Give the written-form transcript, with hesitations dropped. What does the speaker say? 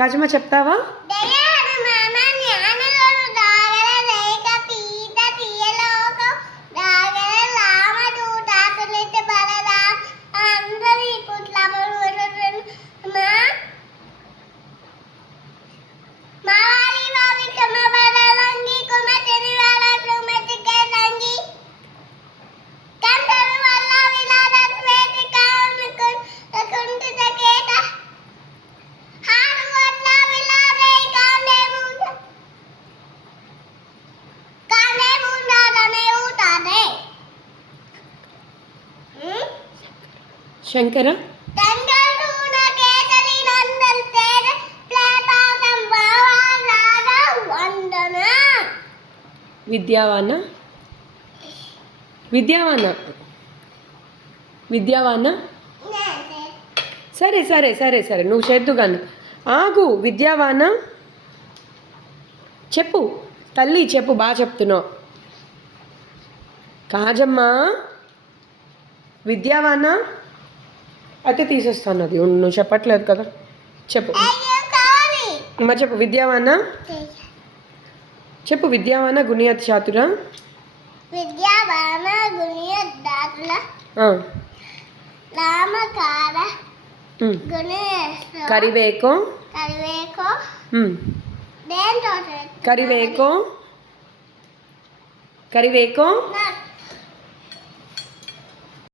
కాజమ్మ చెప్తావా? శంకర విద్యావాన విద్యావాన విద్యావాన సరే సరే సరే సరే నువ్వు చేద్దు కానీ ఆగు. విద్యావాన చెప్పు తల్లి, చెప్పు, బాగా చెప్తున్నావు. కాజమ్మ విద్యావాన అయితే తీసేస్తాను. అది నువ్వు చెప్పట్లేదు కదా, చెప్పు అమ్మ, చెప్పు. విద్యావాన చెప్పు. విద్యావాన గుణియత్ చాతుర విద్యావాన గుణియత్ దాతుల నామకార కరివేకో కరివేకో కరివేకో కరివేకో నా